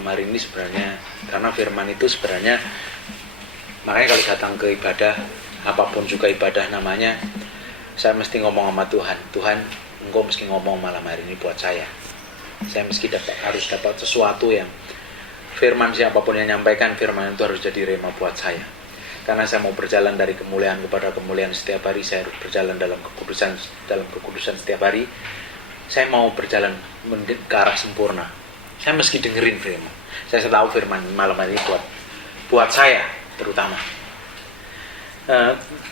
malam hari ini sebenarnya karena firman itu sebenarnya, makanya kalau datang ke ibadah, apapun juga ibadah namanya, saya mesti ngomong sama Tuhan. Tuhan, Engkau mesti ngomong malam hari ini buat saya. Saya harus dapat sesuatu yang firman, siapapun yang nyampaikan firman itu harus jadi rema buat saya. Karena saya mau berjalan dari kemuliaan kepada kemuliaan setiap hari. Saya harus berjalan dalam kekudusan setiap hari. Saya mau berjalan ke arah sempurna. Saya mesti dengerin firman. Saya tahu firman malam hari ini buat saya terutama.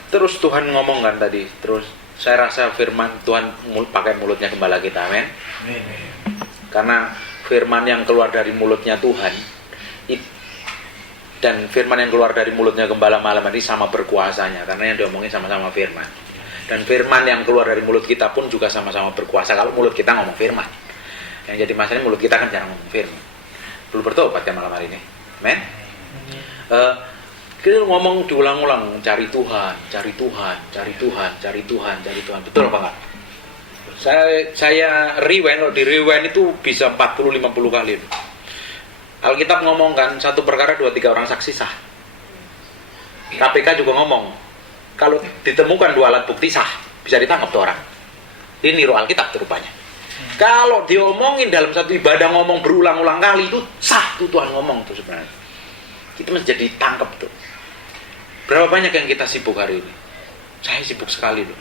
Terus Tuhan ngomong kan tadi. Terus saya rasa firman Tuhan pakai mulutnya gembala kita, amin. Karena firman yang keluar dari mulutnya Tuhan dan firman yang keluar dari mulutnya gembala malam ini sama berkuasanya, karena yang diomongin sama-sama firman. Dan firman yang keluar dari mulut kita pun juga sama-sama berkuasa kalau mulut kita ngomong firman. Yang jadi masalahnya mulut kita kan jarang ngomong firman. Perlu bertobat kan malam hari ini, amen. Kita ngomong diulang-ulang, cari Tuhan, cari Tuhan, cari Tuhan, cari Tuhan, cari Tuhan. Betul apa enggak? Saya rewind, kalau di rewind itu bisa 40-50 kali. Alkitab ngomong kan, satu perkara 2-3 orang saksi sah. KPK juga ngomong, kalau ditemukan 2 alat bukti sah, bisa ditangkap tuh orang. Ini niru Alkitab tuh rupanya. Kalau diomongin dalam satu ibadah ngomong berulang-ulang kali itu sah tuh Tuhan ngomong tuh sebenarnya. Kita mesti jadi tangkap tuh. Berapa banyak yang kita sibuk hari ini? Saya sibuk sekali loh.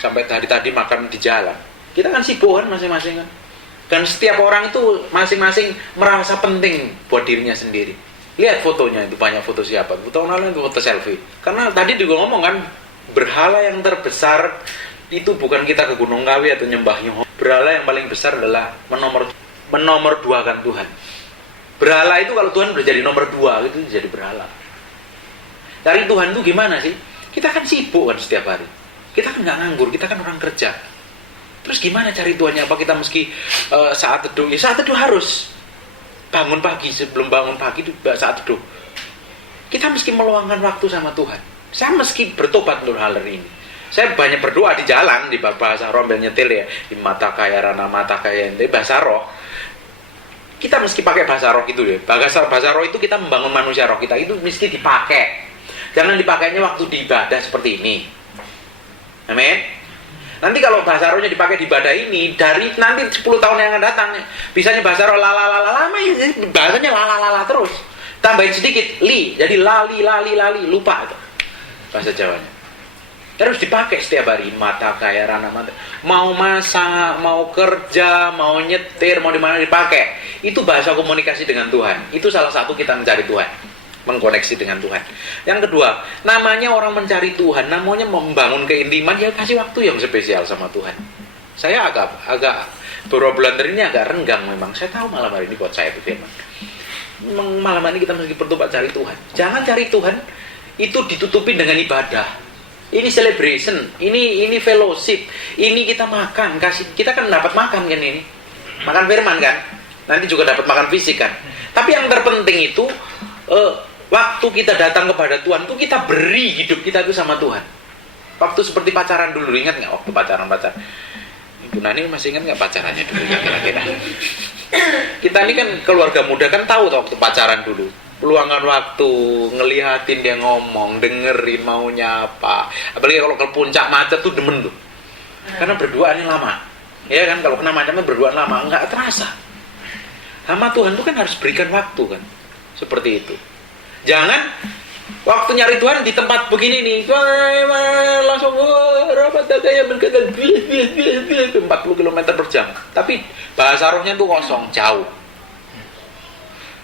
Sampai tadi makan di jalan. Kita kan sibuk kan masing-masing kan. Dan setiap orang itu masing-masing merasa penting buat dirinya sendiri. Lihat fotonya itu, banyak foto siapa? Foto orang itu foto selfie. Karena tadi juga ngomong kan, berhala yang terbesar itu bukan kita ke Gunung Kawi atau nyembah Nyoho. Berhala yang paling besar adalah menomor duakan Tuhan. Berhala itu kalau Tuhan udah jadi nomor 2 itu jadi berhala. Cari Tuhan itu gimana sih? Kita kan sibuk kan setiap hari. Kita kan nggak nganggur, kita kan orang kerja. Terus gimana cari Tuhannya? Apa kita meski saat teduh? Ya saat teduh harus. Bangun pagi, sebelum bangun pagi itu saat teduh. Kita meski meluangkan waktu sama Tuhan. Saya meski bertobat untuk hal ini. Saya banyak berdoa di jalan, di bahasa roh, ambil nyetil ya. Di mata kaya, rana mata kaya, ini bahasa roh. Kita meski pakai bahasa roh itu ya. Bahasa roh itu kita membangun manusia roh kita. Itu meski dipakai. Jangan dipakainya waktu di ibadah seperti ini. Amin. Nanti kalau bahasa rohnya dipakai di ibadah ini, dari nanti 10 tahun yang akan datang, bisanya bahasa roh lama ya, bahasanya lala terus. Tambahin sedikit li, jadi lali lupa itu bahasa Jawanya. Terus dipakai setiap hari, mata kaya rana mata. Mau masak, mau kerja, mau nyetir, mau di mana dipakai. Itu bahasa komunikasi dengan Tuhan. Itu salah satu kita mencari Tuhan, mengkoneksi dengan Tuhan. Yang kedua, namanya orang mencari Tuhan, namanya membangun keintiman, ya kasih waktu yang spesial sama Tuhan. Saya agak beberapa bulan ini agak renggang memang. Saya tahu malam hari ini buat saya itu firman. Malam hari ini kita mesti bertobat cari Tuhan. Jangan cari Tuhan itu ditutupin dengan ibadah. Ini celebration, ini fellowship, ini kita makan, kita kan dapat makan kan ini. Makan firman kan. Nanti juga dapat makan fisik kan. Tapi yang terpenting itu waktu kita datang kepada Tuhan tuh kita beri hidup kita itu sama Tuhan. Waktu seperti pacaran dulu, ingat nggak waktu pacaran? Ibu Nani masih ingat nggak pacarannya dulu kira-kira? Kita ini kan keluarga muda kan tahu waktu pacaran dulu. Peluangan waktu, ngelihatin dia ngomong, dengerin maunya apa. Apalagi kalau ke puncak macet tuh demen tuh. Karena berduaan ini lama. Ya kan kalau kena macetnya berduaan lama nggak terasa. Sama Tuhan tuh kan harus berikan waktu kan. Seperti itu. Jangan waktu nyari Tuhan di tempat begini nih, langsung rapat dadanya berkata 40 km per jam. Tapi bahasa rohnya tuh kosong, jauh.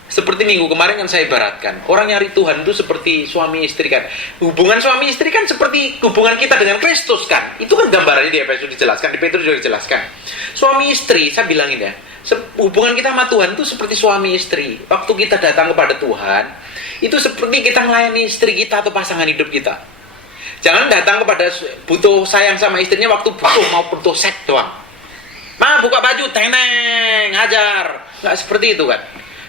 Seperti minggu kemarin kan saya ibaratkan, orang nyari Tuhan itu seperti suami istri kan. Hubungan suami istri kan seperti hubungan kita dengan Kristus kan. Itu kan gambarannya di Efesus dijelaskan, di Petrus juga dijelaskan. Suami istri, saya bilangin ya, hubungan kita sama Tuhan itu seperti suami istri. Waktu kita datang kepada Tuhan, itu seperti kita melayani istri kita atau pasangan hidup kita. Jangan datang kepada butuh sayang sama istrinya waktu butuh seks doang. Ma buka baju, teneng, ngajar. Nggak seperti itu kan.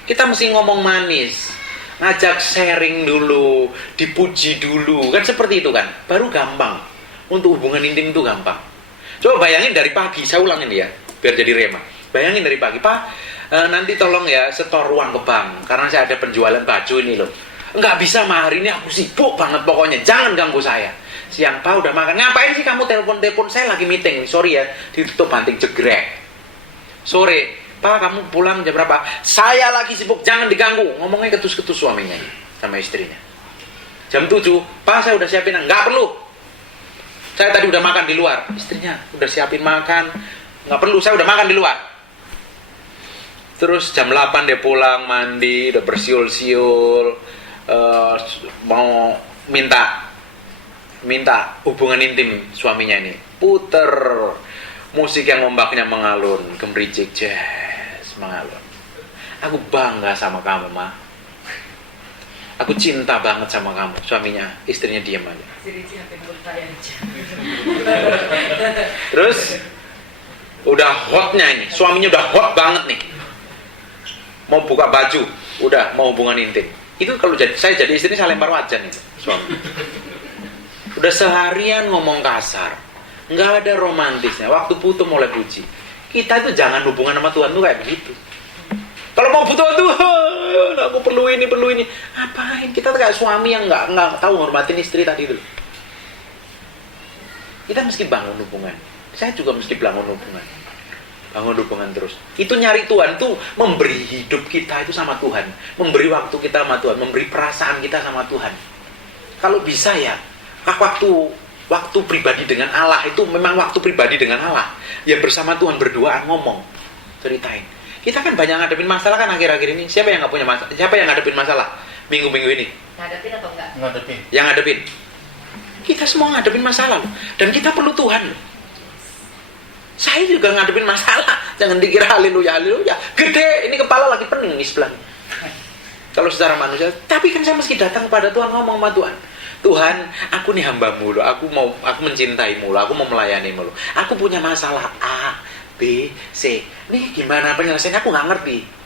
Kita mesti ngomong manis, ngajak sharing dulu, dipuji dulu, kan seperti itu kan. Baru gampang. Untuk hubungan intim itu gampang. Coba bayangin dari pagi, saya ulangin ya, biar jadi rema. Bayangin dari pagi, Pak, nanti tolong ya setor uang ke bank karena saya ada penjualan baju ini loh. Nggak bisa mah, hari ini aku sibuk banget pokoknya, jangan ganggu saya. Siang Pak udah makan, ngapain sih kamu telepon saya lagi meeting nih, sorry ya, ditutup banting jegrek. Sore, Pak kamu pulang jam berapa? Saya lagi sibuk, jangan diganggu. Ngomongnya ketus-ketus suaminya sama istrinya. Jam 7, Pak saya udah siapin, nggak perlu, saya tadi udah makan di luar. Istrinya udah siapin makan, nggak perlu, saya udah makan di luar. Terus jam 8 dia pulang, mandi, udah bersiul-siul, mau minta hubungan intim suaminya ini. Puter musik yang ombaknya mengalun, gemericik jazz mengalun. Aku bangga sama kamu, Ma. Aku cinta banget sama kamu. Suaminya, istrinya diam aja. Terus udah hotnya ini, suaminya udah hot banget nih. Mau buka baju, udah mau hubungan intim. Itu kalau saya jadi istri, saya lempar wajan itu suami. Udah seharian ngomong kasar, nggak ada romantisnya. Waktu butuh mulai puji. Kita itu jangan hubungan sama Tuhan tuh kayak begitu. Kalau mau butuh Tuhan, aku perlu ini. Apain? Kita tuh kayak suami yang nggak tahu ngormatin istri tadi itu. Kita mesti bangun hubungan. Saya juga mesti bangun hubungan. Bangun hubungan terus. Itu nyari Tuhan tuh memberi hidup kita itu sama Tuhan, memberi waktu kita sama Tuhan, memberi perasaan kita sama Tuhan. Kalau bisa ya, waktu pribadi dengan Allah itu memang waktu pribadi dengan Allah. Ya bersama Tuhan berduaan ngomong, ceritain. Kita kan banyak ngadepin masalah kan akhir-akhir ini. Siapa yang nggak punya masalah? Siapa yang ngadepin masalah minggu-minggu ini? Ngadepin atau enggak? Ngadepin. Yang ngadepin. Kita semua ngadepin masalah loh. Dan kita perlu Tuhan loh. Saya juga ngadepin masalah. Jangan dikira haleluya. Gede, ini kepala lagi pening nih sebelah. Kalau secara manusia, tapi kan saya mesti datang kepada Tuhan, ngomong sama Tuhan. Tuhan, aku nih hamba-Mu loh. Aku mencintai-Mu loh. Aku mau melayani-Mu loh. Aku punya masalah A, B, C. Ini gimana penyelesaiannya? Aku nggak ngerti.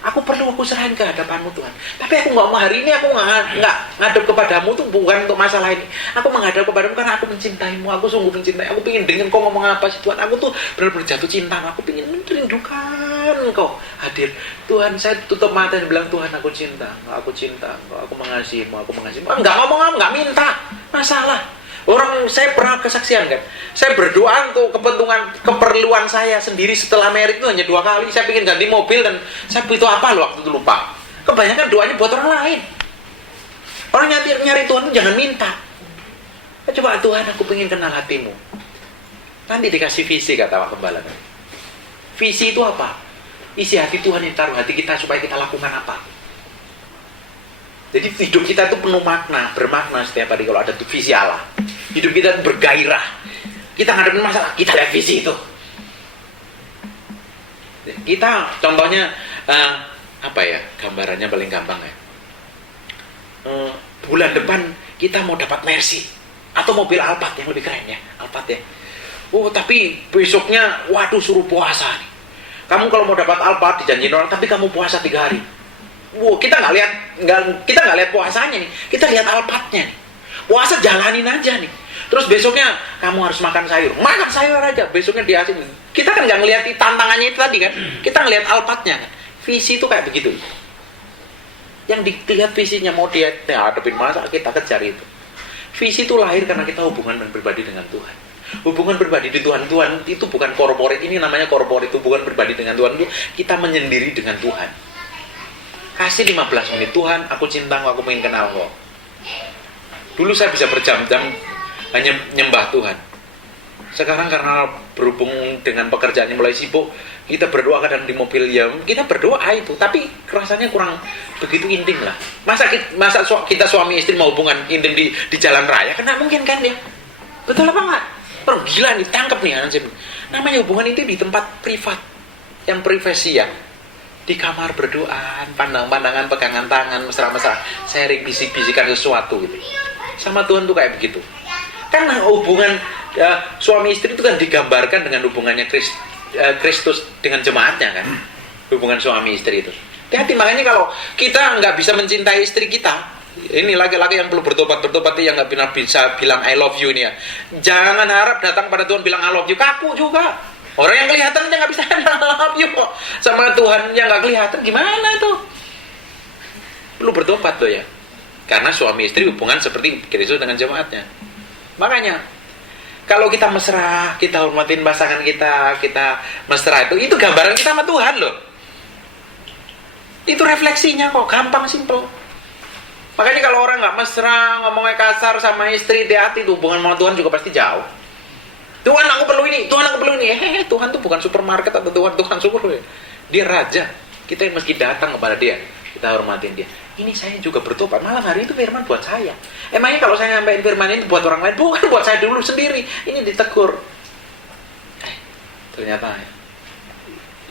Aku serahin ke hadapan-Mu Tuhan. Tapi aku nggak mau hari ini, aku nggak ngadep kepadamu tuh bukan untuk masalah ini. Aku menghadap kepadamu karena aku mencintai-Mu. Aku sungguh mencintai. Aku pengen dengar Kau ngomong apa sih Tuhan. Aku tuh benar-benar jatuh cinta. Aku pengen merindukan Kau hadir. Tuhan, saya tutup mata dan bilang, Tuhan aku cinta Kau, aku mengasihi-Mu, Nggak ngomong, nggak minta masalah. Orang saya pernah kesaksian kan, saya berdoa untuk keperluan saya sendiri setelah merit itu hanya 2 kali. Saya ingin ganti mobil dan saya butuh apa loh waktu itu lupa. Kebanyakan doanya buat orang lain. Orang nyari Tuhan itu jangan minta. Coba Tuhan, aku pengen kenal hatimu. Nanti dikasih visi kata Pak Gembala. Visi itu apa? Isi hati Tuhan yang taruh hati kita supaya kita lakukan apa. Jadi hidup kita itu penuh makna, bermakna setiap hari kalau ada visi Allah. Hidup kita bergairah. Kita ngadepin masalah, kita lihat visi itu. Kita contohnya apa ya? Gambarannya paling gampang ya. Bulan depan kita mau dapat Mercy atau mobil Alphard yang lebih keren ya, Alphard ya. Oh, tapi besoknya waduh suruh puasa nih. Kamu kalau mau dapat Alphard dijanjiin orang, tapi kamu puasa 3 hari. Wow, kita nggak lihat puasanya nih, kita lihat Alphardnya nih. Puasa jalanin aja nih. Terus besoknya kamu harus makan sayur aja. Besoknya diasin. Kita kan nggak ngeliat tantangannya itu tadi kan. Kita ngelihat Alphardnya kan. Visi itu kayak begitu. Yang dilihat visinya mau dia hadapin masa kita kejar itu. Visi itu lahir karena kita hubungan pribadi dengan Tuhan. Hubungan pribadi di Tuhan itu bukan korporat. Ini namanya korporat, hubungan pribadi dengan Tuhan itu kita menyendiri dengan Tuhan. Kasih 15 menit, Tuhan aku cinta Kau, aku pengen kenal Kau. Dulu saya bisa berjam-jam hanya nyembah Tuhan. Sekarang karena berhubung dengan pekerjaannya mulai sibuk, kita berdoa kadang di mobil ya, kita berdoa itu, tapi rasanya kurang begitu intim lah. Masa kita suami istri mau hubungan intim di jalan raya? Karena mungkin kan ya. Betul apa enggak? Orang gila nih, tangkap nih anjir. Namanya hubungan itu di tempat privat, yang privasi ya. Di kamar berdoa, pandang-pandangan, pegangan tangan, mesra-mesra, sharing, bisik-bisikan sesuatu gitu. Sama Tuhan tuh kayak begitu. Karena hubungan suami istri itu kan digambarkan dengan hubungannya Kristus dengan jemaatnya kan. Hubungan suami istri itu. Hati-hati, makanya kalau kita nggak bisa mencintai istri kita, ini laki-laki yang perlu bertobat yang nggak bisa bilang I love you ini ya. Jangan harap datang pada Tuhan bilang I love you, kaku juga. Orang yang kelihatan aja nggak bisa love you kok. Sama Tuhan yang nggak kelihatan gimana itu? Perlu bertobat tuh ya. Karena suami istri hubungan seperti Kristus dengan jemaatnya. Makanya kalau kita mesra, kita hormatin pasangan kita mesra itu gambaran kita sama Tuhan loh. Itu refleksinya kok, gampang, simple. Makanya kalau orang nggak mesra, ngomongnya kasar sama istri, hati-hati tuh hubungan sama Tuhan juga pasti jauh. Tuhan aku perlu ini, Tuhan aku perlu ini. Tuhan tuh bukan supermarket atau Tuhan super. Dia raja. Kita yang mesti datang kepada dia. Kita hormatin dia. Ini saya juga bertobat. Malam hari itu firman buat saya. Emangnya kalau saya nyampein firman ini buat orang lain, bukan buat saya dulu sendiri. Ini ditegur. Ternyata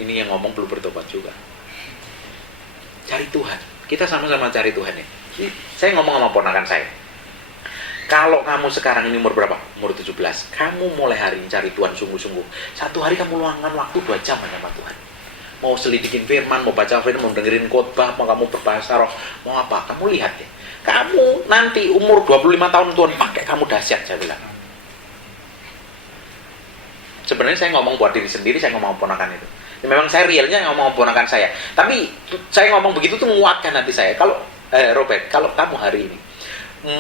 ini yang ngomong perlu bertobat juga. Cari Tuhan. Kita sama-sama cari Tuhan ya. Saya ngomong sama ponakan saya. Kalau kamu sekarang ini umur berapa? Umur 17. Kamu mulai hari ini cari Tuhan sungguh-sungguh. Satu hari kamu luangkan waktu 2 jam hanya sama Tuhan. Mau selidikin firman, mau baca firman, mau dengerin khotbah, mau kamu berbahasa roh, mau apa? Kamu lihat ya. Kamu nanti umur 25 tahun Tuhan pakai kamu dahsyat, saya bilang. Sebenarnya saya ngomong buat diri sendiri, saya ngomong ponakan itu. Ya, memang saya realnya ngomong ponakan saya. Tapi saya ngomong begitu tuh menguatkan hati saya. Kalau Robert, kalau kamu hari ini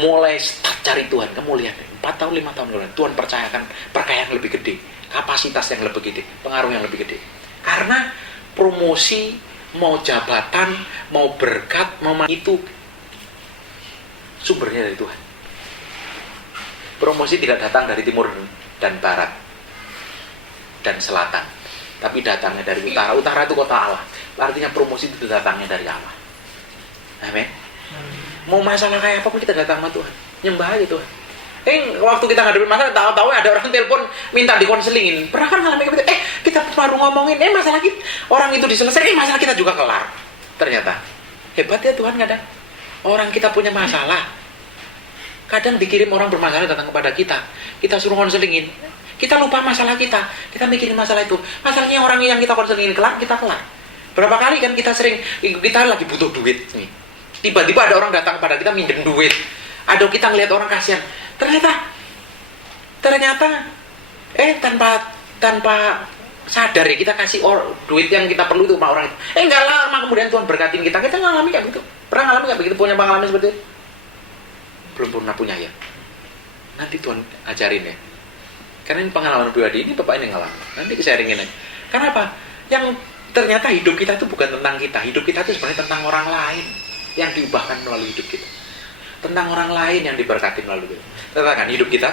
mulai start cari Tuhan, kamu lihat 4 tahun, 5 tahun kemudian Tuhan percayakan perkayaan yang lebih gede, kapasitas yang lebih gede, pengaruh yang lebih gede. Karena promosi, mau jabatan, mau berkat, mau itu sumbernya dari Tuhan. Promosi tidak datang dari timur dan barat dan selatan, tapi datangnya dari utara. Utara itu kota Allah. Artinya promosi itu datangnya dari Allah. Amin. Mau masalah kayak apapun kita datang sama Tuhan, nyembah aja Tuhan. Waktu kita ngadepin masalah, tahu-tahu ada orang telepon minta dikonselingin. Pernah kan ngalamin gitu? Kita baru ngomongin, masalah kita, orang itu diselesaikan, masalah kita juga kelar. Ternyata hebat ya Tuhan. Kadang orang kita punya masalah, kadang dikirim orang bermasalah datang kepada kita, kita suruh konselingin, kita lupa masalah kita mikirin masalah itu. Masalahnya orang yang kita konselingin kelar, kita kelar. Berapa kali kan kita lagi butuh duit nih. Tiba-tiba ada orang datang kepada kita minjem duit. Ada kita ngelihat orang kasihan. Ternyata tanpa sadar ya kita kasih duit yang kita perlu itu sama orang itu. Enggak lama kemudian Tuhan berkatin kita. Kita ngalami kayak begitu. Pernah ngalami kayak begitu? Punya pengalaman seperti itu? Belum pernah punya ya. Nanti Tuhan ajarin ya. Karena ini pengalaman pribadi, ini Bapak ini ngalamin. Nanti sharingin aja. Karena apa? Yang ternyata hidup kita itu bukan tentang kita. Hidup kita itu sebenarnya tentang orang lain yang diubahkan melalui hidup kita. Tentang orang lain yang diberkati melalui hidup. Katakan hidup kita.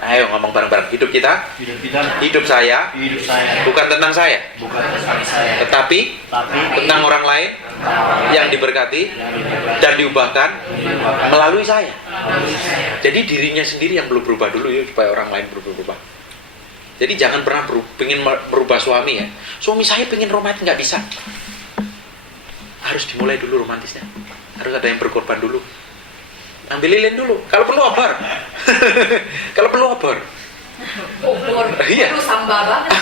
Ayo ngomong bareng-bareng. Hidup kita. Hidup saya. Bukan tentang saya. Tetapi tentang orang lain yang diberkati dan diubahkan melalui saya. Jadi dirinya sendiri yang belum berubah dulu ya, supaya orang lain berubah. Jadi jangan pernah pengen merubah suami ya. Suami saya pengen romantis, nggak bisa. Harus dimulai dulu romantisnya. Harus ada yang berkorban dulu. Ambil lilin dulu. Kalau perlu obor. Kalau perlu obor. Obor. Iya. Perlu samba banget.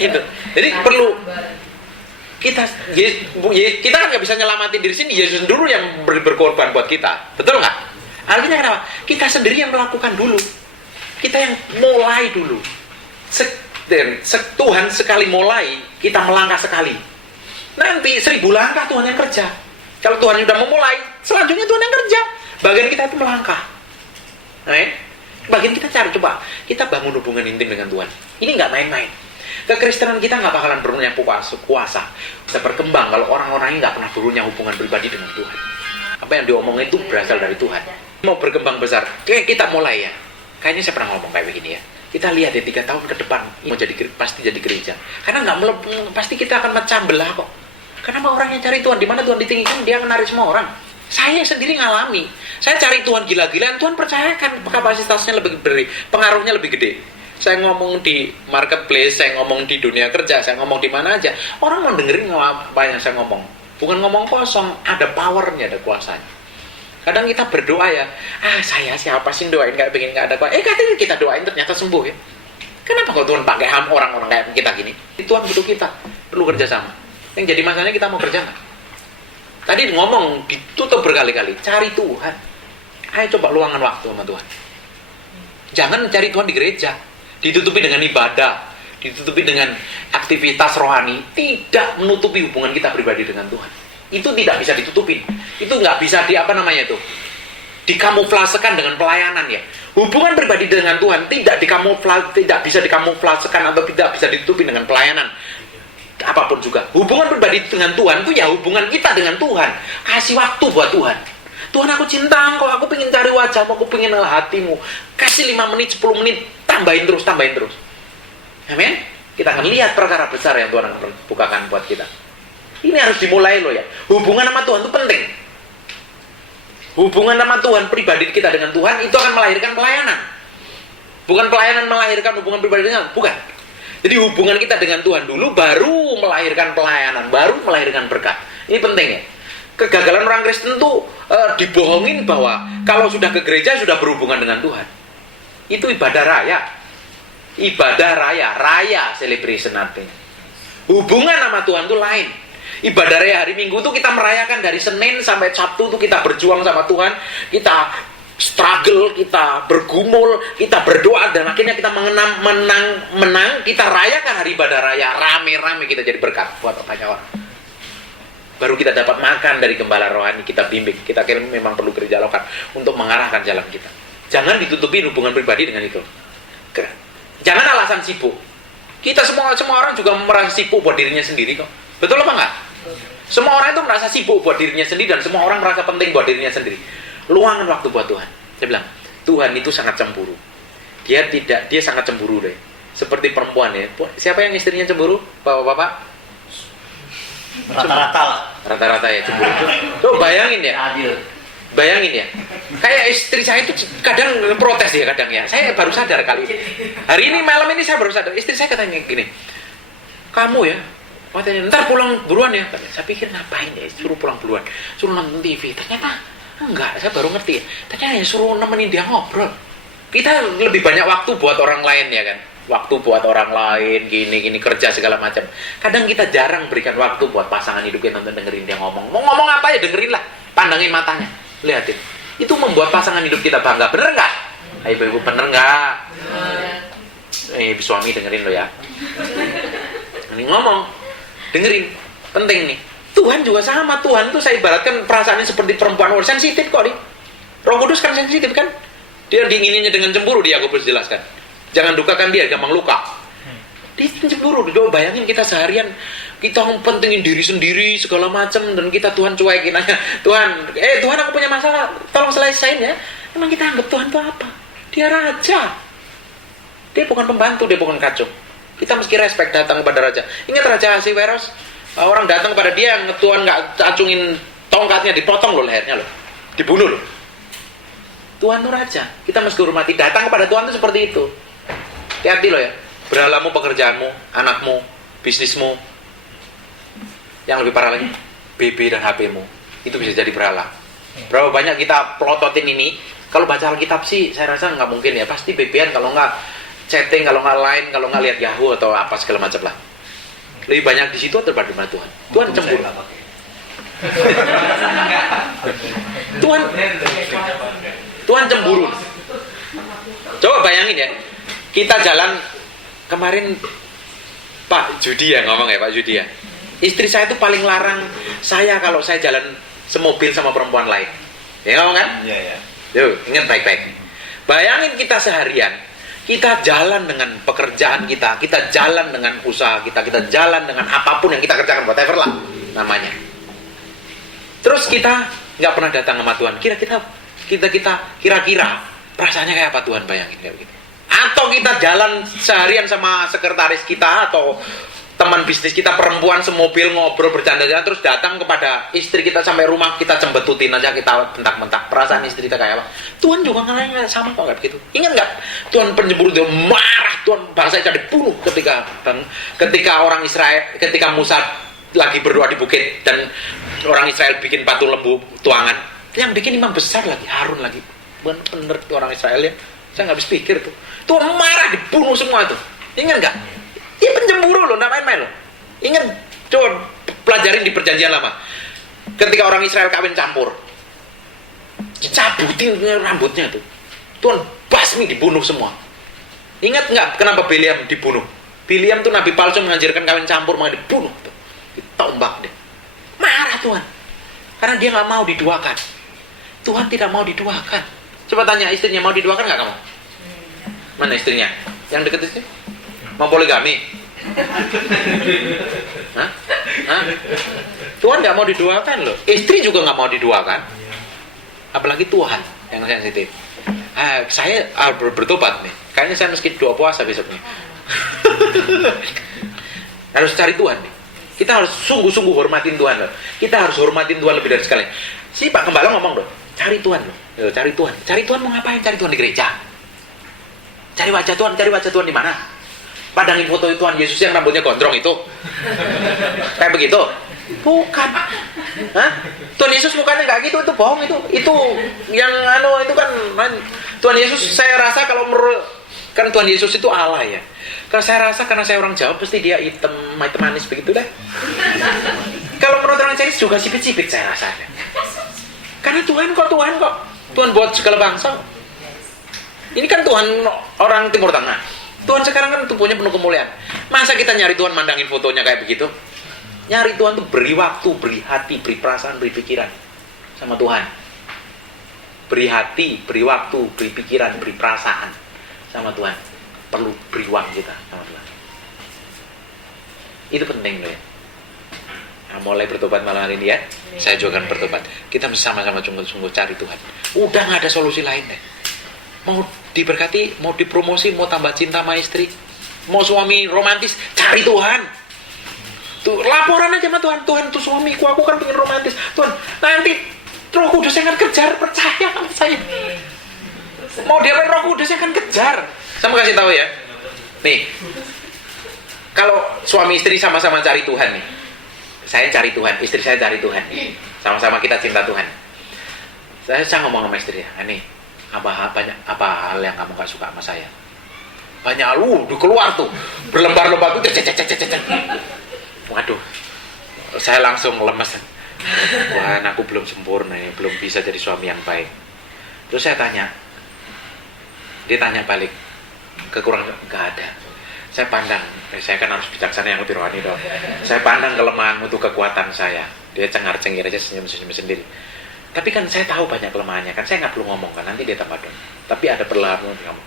Gitu. Jadi perlu kita kan nggak bisa nyelamatin diri sini. Yesus dulu yang berkorban buat kita. Betul nggak? Artinya kenapa? Kita sendiri yang melakukan dulu. Kita yang mulai dulu. Tuhan sekali mulai, kita melangkah sekali. Nanti 1000 langkah Tuhan yang kerja. Kalau Tuhan sudah memulai, selanjutnya Tuhan yang kerja. Bagian kita itu melangkah. Bagian kita cari, coba kita bangun hubungan intim dengan Tuhan. Ini nggak main-main. Kekristenan kita nggak bakalan punya kuasa bisa berkembang kalau orang-orangnya nggak pernah punya hubungan pribadi dengan Tuhan. Apa yang diomongin itu berasal dari Tuhan. Mau berkembang besar, kita mulai ya. Kayaknya saya pernah ngomong kayak begini ya. Kita lihat ya 3 tahun ke depan mau pasti jadi gereja. Karena pasti kita akan mecah belah kok. Kenapa orang yang cari Tuhan, di mana Tuhan ditinggikan, dia akan narik semua orang. Saya sendiri ngalami. Saya cari Tuhan gila-gilaan, Tuhan percayakan kapasitasnya lebih gede, pengaruhnya lebih gede. Saya ngomong di marketplace, saya ngomong di dunia kerja, saya ngomong di mana aja. Orang mau dengerin apa yang saya ngomong. Bukan ngomong kosong, ada powernya, ada kuasanya. Kadang kita berdoa ya, saya siapa sih doain kayak begini, nggak ada kuasa. Katanya kita doain ternyata sembuh ya. Kenapa kalau Tuhan pakai orang-orang kayak kita gini? Tuhan butuh kita, perlu kerjasama. Yang jadi masalahnya kita mau kerja nggak? Tadi ngomong ditutup berkali-kali, cari Tuhan. Ayo coba luangkan waktu sama Tuhan. Jangan cari Tuhan di gereja. ditutupi dengan ibadah, ditutupi dengan aktivitas rohani, tidak menutupi hubungan kita pribadi dengan Tuhan. Itu tidak bisa ditutupin. Itu nggak bisa dikamuflasekan dengan pelayanan ya. Hubungan pribadi dengan Tuhan tidak bisa dikamuflasekan atau tidak bisa ditutupi dengan pelayanan. Apapun juga. Hubungan pribadi dengan Tuhan itu ya hubungan kita dengan Tuhan. Kasih waktu buat Tuhan. Tuhan, aku cinta engkau, aku pengen cari wajahmu, aku pengen hatimu. Kasih 5 menit, 10 menit, tambahin terus. Amin. Kita akan lihat perkara besar yang Tuhan akan bukakan buat kita. Ini harus dimulai loh ya. Hubungan sama Tuhan itu penting. Hubungan sama Tuhan, pribadi kita dengan Tuhan itu akan melahirkan pelayanan. Bukan pelayanan melahirkan hubungan pribadi dengan Tuhan, bukan. Jadi hubungan kita dengan Tuhan dulu baru melahirkan pelayanan, baru melahirkan berkat. Ini penting ya. Kegagalan orang Kristen tuh dibohongin bahwa kalau sudah ke gereja sudah berhubungan dengan Tuhan. Itu ibadah raya. Raya celebration artinya. Hubungan sama Tuhan tuh lain. Ibadah raya hari Minggu tuh kita merayakan dari Senin sampai Sabtu tuh kita berjuang sama Tuhan, kita struggle, kita bergumul, kita berdoa, dan akhirnya kita menang, kita rayakan hari ibadah raya, rame-rame kita jadi berkat buat banyak orang. Baru kita dapat makan dari gembala rohani, kita bimbing, kita kira memang perlu gereja lokal untuk mengarahkan jalan kita. Jangan ditutupi hubungan pribadi dengan itu. Jangan alasan sibuk. Kita semua orang juga merasa sibuk buat dirinya sendiri kok. Betul apa enggak? Semua orang itu merasa sibuk buat dirinya sendiri dan semua orang merasa penting buat dirinya sendiri. Luangkan waktu buat Tuhan. Saya bilang, Tuhan itu sangat cemburu. Dia sangat cemburu deh. Seperti perempuan ya. Siapa yang istrinya cemburu? Bapak-bapak? Rata-rata lah. Rata-rata ya cemburu. Tuh bayangin ya. Adil. Bayangin ya. Kayak istri saya itu kadang protes ya kadang ya. Saya baru sadar kali ini. Hari ini malam ini saya baru sadar. Istri saya katanya gini. Kamu ya, katanya, ntar pulang buruan ya. Saya pikir ngapain ya, suruh pulang buruan, suruh nonton TV. Ternyata enggak, saya baru ngerti ya. Ternyata ya suruh nemenin dia ngobrol. Kita lebih banyak waktu buat orang lain ya kan. Waktu buat orang lain, gini kerja segala macam. Kadang kita jarang berikan waktu buat pasangan hidup kita nonton, dengerin dia ngomong. Mau ngomong apa ya dengerin lah, pandangin matanya, lihatin. Itu membuat pasangan hidup kita bangga, bener nggak? Ayo ibu bener nggak? Suami dengerin lo ya. Ini ngomong. Dengerin, penting nih. Tuhan juga sama. Tuhan tuh saya ibaratkan perasaannya seperti perempuan. Sensitif kok nih. Roh Kudus kan sensitif kan. Dia dingininnya dengan cemburu, dia Yakobus jelaskan. Jangan dukakan dia, gampang luka. Dia cemburu. Coba bayangin kita seharian kita pentingin diri sendiri segala macam dan kita Tuhan cuekin aja. Tuhan aku punya masalah, tolong selesaiin ya. Emang kita anggap Tuhan itu apa? Dia raja. Dia bukan pembantu, dia bukan kacung. Kita mesti respect datang kepada raja. Ingat Raja Ahasiweros, orang datang kepada dia, Tuhan nggak acungin tongkatnya, dipotong loh lehernya loh, dibunuh loh. Tuhan itu raja. Kita mesti hormati. Datang kepada Tuhan itu seperti itu. Hati-hati loh ya. Berhalamu, pekerjaanmu, anakmu, bisnismu. Yang lebih parah lagi, BB dan HPmu. Itu bisa jadi berhala. Berapa banyak kita pelototin ini. Kalau baca Alkitab sih, saya rasa nggak mungkin ya. Pasti BB-an, kalau nggak chatting, kalau nggak lain, kalau nggak lihat Yahoo atau apa segala macam lah. Lebih banyak di situ daripada Tuhan. Tuhan cemburu. Tuhan cemburu. Coba bayangin ya. Kita jalan kemarin Pak Judi ya ngomong ya, Pak Judi ya. Istri saya itu paling larang saya kalau saya jalan semobil sama perempuan lain. Ya ngomong kan? Iya. Yuk, ingat baik-baik. Bayangin kita seharian, kita jalan dengan pekerjaan kita jalan dengan usaha kita jalan dengan apapun yang kita kerjakan, whatever lah namanya. Terus kita nggak pernah datang sama Tuhan. Kira-kira perasaannya kayak apa Tuhan, bayangin kayak gitu. Atau kita jalan seharian sama sekretaris kita atau teman bisnis kita perempuan semobil ngobrol bercanda-canda, terus datang kepada istri kita sampai rumah, kita cembetutin aja, kita bentak-bentak. Perasaan istri kita kayak apa? Tuhan juga ngalahin sama kok kayak begitu. Ingat nggak? Tuhan penyemburu, dia marah. Tuhan bangsa Israel dibunuh ketika orang Israel, ketika Musa lagi berdoa di bukit dan orang Israel bikin batu lembu tuangan. Yang bikin imam besar lagi, Harun lagi. Bener tuh orang Israel ya. Saya nggak bisa pikir tuh. Tuhan marah, dibunuh semua tuh. Ingat nggak? Dia pencemburu loh, nggak main-main loh. Ingat, coba pelajarin di perjanjian lama. Ketika orang Israel kawin campur, dicabutin rambutnya tuh. Tuhan basmi, dibunuh semua. Ingat nggak kenapa Biliam dibunuh? Biliam tuh nabi palsu menganjurkan kawin campur, mau dibunuh tuh. Ditombak deh. Marah Tuhan. Karena dia nggak mau diduakan. Tuhan tidak mau diduakan. Coba tanya istrinya, mau diduakan nggak kamu? Mana istrinya? Yang deket itu? Mau poligami? Hah? Hah? Tuhan nggak mau diduakan loh. Istri juga nggak mau diduakan. Apalagi Tuhan yang sensitif. Saya bertobat nih. Kayaknya saya mesti doa puasa besoknya. Harus cari Tuhan nih. Kita harus sungguh-sungguh hormatin Tuhan loh. Kita harus hormatin Tuhan lebih dari sekalian. Si Pak Gembala ngomong loh, cari Tuhan loh. Cari Tuhan. Cari Tuhan mau ngapain? Cari Tuhan di gereja. Cari wajah Tuhan di mana? Pandangin foto Tuhan Yesus yang rambutnya gondrong itu. Kayak begitu? Bukan. Hah? Tuhan Yesus mukanya nggak gitu, itu bohong itu. Itu yang itu kan Tuhan Yesus, saya rasa kalau kan Tuhan Yesus itu Allah ya. Kalau saya rasa karena saya orang Jawa pasti dia hitam manis begitu deh. Kalau menurut orang Chinese juga sipit-sipit saya rasa. Karena Tuhan kok. Tuhan buat segala bangsa. Ini kan Tuhan orang Timur Tengah. Tuhan sekarang kan tubuhnya penuh kemuliaan. Masa kita nyari Tuhan mandangin fotonya kayak begitu? Nyari Tuhan tuh beri waktu, beri hati, beri perasaan, beri pikiran sama Tuhan. Beri hati, beri waktu, beri pikiran, beri perasaan sama Tuhan. Perlu beri uang kita sama Tuhan. Itu penting loh ya. Nah, mulai bertobat malam hari ini ya. Saya juga akan bertobat. Kita sama-sama sungguh-sungguh cari Tuhan. Udah gak ada solusi lain deh. Mau diberkati, mau dipromosi, mau tambah cinta sama istri, mau suami romantis, cari Tuhan. Tuh, laporan aja sama Tuhan. Tuhan tuh suamiku, aku kan pengen romantis. Tuhan, nanti Roh Kudus yang akan kejar, percaya sama saya. Mau diapain Roh Kudus yang akan kejar. Saya mau kasih tahu ya. Nih, kalau suami istri sama-sama cari Tuhan nih. Saya cari Tuhan, istri saya cari Tuhan. Sama-sama kita cinta Tuhan. Saya ngomong sama istri ya, nih, apa hal yang kamu gak suka sama saya? Banyak keluar tuh, berlembar-lembar tuh. Waduh, saya langsung lemes. Wah, aku belum sempurna, belum bisa jadi suami yang baik. Terus saya tanya, dia tanya balik, kekurangan nggak ada. Saya pandang, saya kan harus bijaksana yang lebih rohani dong. Saya pandang kelemahanmu itu kekuatan saya. Dia cengar-cengir aja, senyum-senyum sendiri. Tapi kan saya tahu banyak kelemahannya, kan saya nggak perlu ngomong kan, nanti dia tambah dong. Tapi ada perlahan untuk kamu.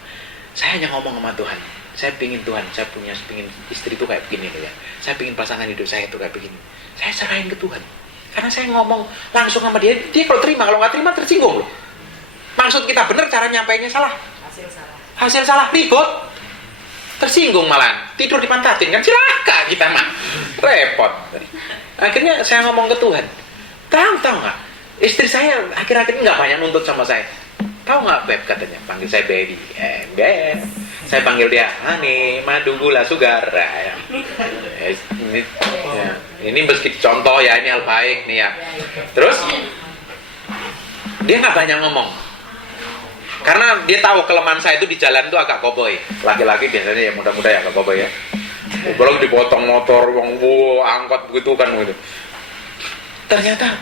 Saya hanya ngomong sama Tuhan. Saya pingin Tuhan, saya pingin istri itu kayak begini loh ya. Saya pingin pasangan hidup saya itu kayak begini. Saya serahin ke Tuhan. Karena saya ngomong langsung sama dia kalau terima, kalau nggak terima tersinggung loh. Maksud kita benar, cara nyampainya salah. Hasil salah, ribut. Tersinggung malah, tidur dipantatin kan celaka kita mah. Repot. Akhirnya saya ngomong ke Tuhan. Tahu nggak? Istri saya akhir-akhir ini nggak banyak nuntut sama saya. Tahu nggak Beb katanya, panggil saya baby. Beb. Saya panggil dia, honey, madu gula sugar. Ini meski contoh ya, ini hal baik nih ya. Terus dia nggak banyak ngomong. Karena dia tahu kelemahan saya itu di jalan itu agak koboi. Laki-laki biasanya ya muda-muda ya agak koboi ya. Belum dipotong motor, angkot begitu kan begitu. Ternyata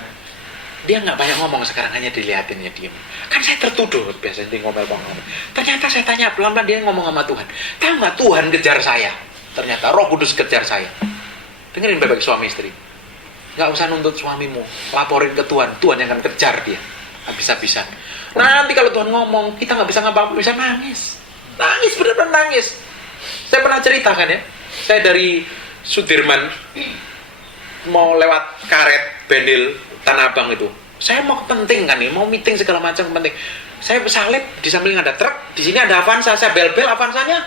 dia nggak banyak ngomong sekarang, hanya dilihatinnya diem. Kan saya tertuduh biasanya dia ngomel-ngomel. Ternyata saya tanya pelan-pelan, dia ngomong sama Tuhan. Tahu nggak Tuhan kejar saya? Ternyata Roh Kudus kejar saya. Dengerin baik-baik suami istri. Nggak usah nuntut suamimu, laporin ke Tuhan. Tuhan yang akan kejar dia habis-habisan. Nanti kalau Tuhan ngomong, kita nggak bisa ngapa-ngapa, bisa nangis. Nangis, benar-benar nangis. Saya pernah ceritakan ya. Saya dari Sudirman mau lewat karet Bendil Tanah Abang itu. Saya mau penting kan nih, mau meeting segala macam penting. Saya salib di samping ada truk, di sini ada Avanza. Saya bel-bel Avanzanya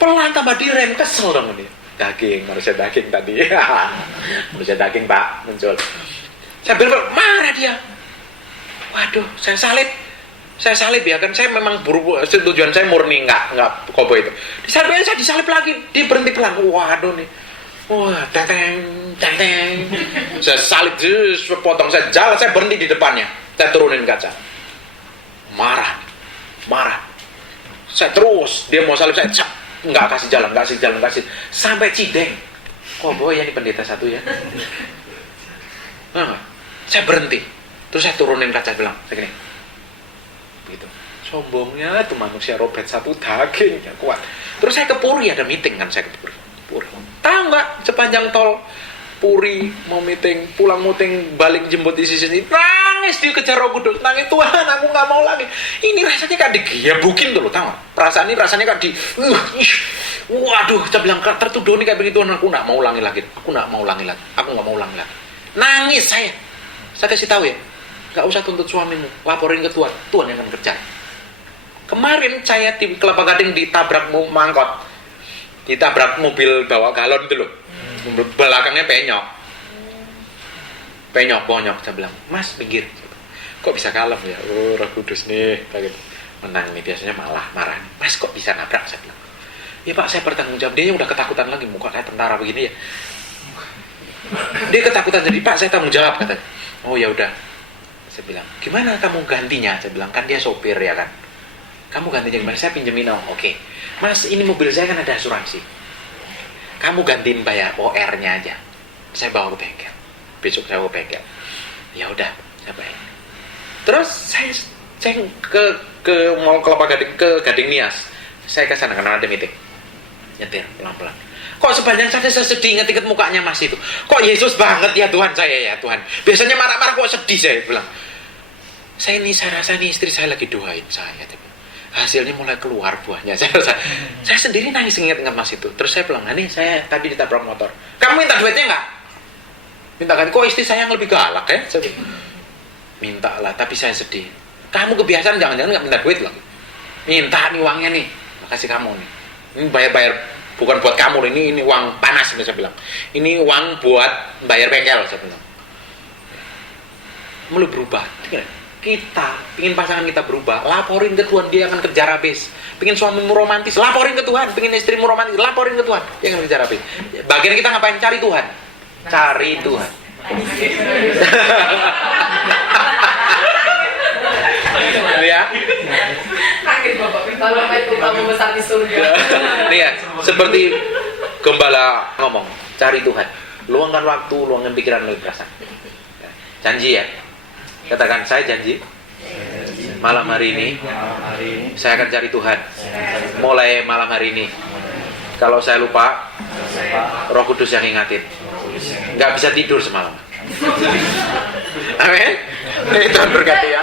pelan tambah direm, kesel dong ini. Daging, manusia daging tadi. Manusia daging Pak muncul. Saya bel-bel, marah dia. Waduh, saya salib ya kan, saya memang tujuan saya murni nggak koboi itu. Disalib saya disalib lagi, dia berhenti pelan. Waduh nih, wah teteng. Saya salib, potong, saya jalan, saya berhenti di depannya, saya turunin kaca. Marah. Saya terus, dia mau salib saya, nggak kasih jalan, sampai Cideng. Koboi ya ini pendeta satu ya. Nah, saya berhenti. Terus saya turunin kaca, bilang, saya gini, begitu. Sombongnya itu manusia Robert satu dagingnya kuat. Terus saya ke Puri, ada meeting kan, saya ke Puri. Tahu nggak, sepanjang tol Puri mau meeting, pulang meeting, balik jemput di sini, nangis dia kejar Roh Kudus, nangis, Tuhan aku nggak mau lagi. Ini rasanya kayak digebukin tuh loh, tahu nggak? Perasaan ini rasanya kayak waduh, saya bilang tertuduh nih kayak begitu, aku nggak mau ulangi lagi, aku nggak mau ulangi lagi. Nangis saya kasih tahu ya, nggak usah tuntut suamimu, laporin ke Tuhan, Tuhan yang akan kerja. Kemarin saya di Kelapa Gading ditabrak mangkot, ditabrak mobil bawa galon itu loh, belakangnya bonyok. Saya bilang, Mas pinggir, kok bisa kalem ya? Oh, Roh Kudus nih, kayak gitu. Menang nih, biasanya malah marah. Mas kok bisa nabrak? Saya bilang, ya Pak, saya bertanggung jawab. Dia udah ketakutan lagi, muka kayak tentara begini ya. Dia ketakutan jadi, Pak saya tanggung jawab, katanya. Oh ya udah. Saya bilang, gimana kamu gantinya? Saya bilang, kan dia sopir ya kan. Kamu gantinya gimana? Saya pinjemin, oke. Mas, ini mobil saya kan ada asuransi. Kamu gantiin bayar OR-nya aja. Saya bawa ke bengkel. Besok saya bawa ke bengkel. Ya udah, saya bayar. Terus saya ke Mall Kelapa Gading, ke Gading Nias. Saya ke sana karena ada meeting. Nyetir pelan-pelan. Kok sepanjang saya sedih inget-inget mukanya Mas itu. Kok Yesus banget ya Tuhan saya ya Tuhan. Biasanya marah-marah kok sedih saya bilang. Saya rasa nih istri saya lagi doain saya. Hasilnya mulai keluar buahnya. Saya sendiri nangis inget-inget Mas itu. Terus saya bilang, nih saya tadi ditabrak motor. Kamu minta duitnya nggak? Minta kan? Kok istri saya yang lebih galak ya? Saya bilang, minta lah, tapi saya sedih. Kamu kebiasaan jangan-jangan nggak minta duit lagi. Minta nih uangnya nih, makasih kamu nih. Ini bayar bukan buat kamu, ini uang panas saya bilang. Ini uang buat bayar bengkel saya bilang. Mulai berubah. Kita pingin pasangan kita berubah, laporin ke Tuhan, dia akan kejar habis. Pingin suamimu romantis, laporin ke Tuhan. Pingin istrimu romantis, laporin ke Tuhan, dia akan kejar habis. Bagian kita ngapain? Cari Tuhan. Cari Tuhan. Ya. Kalau itu kamu besar di surga. Lihat, seperti gembala ngomong, cari Tuhan. Luangkan waktu, luangkan pikiran, luangkan perasaan. Janji ya. Katakan, saya janji malam hari ini saya akan cari Tuhan. Mulai malam hari ini, kalau saya lupa, Roh Kudus yang ingatin. Nggak bisa tidur semalam. Amin. Tuhan berkati ya.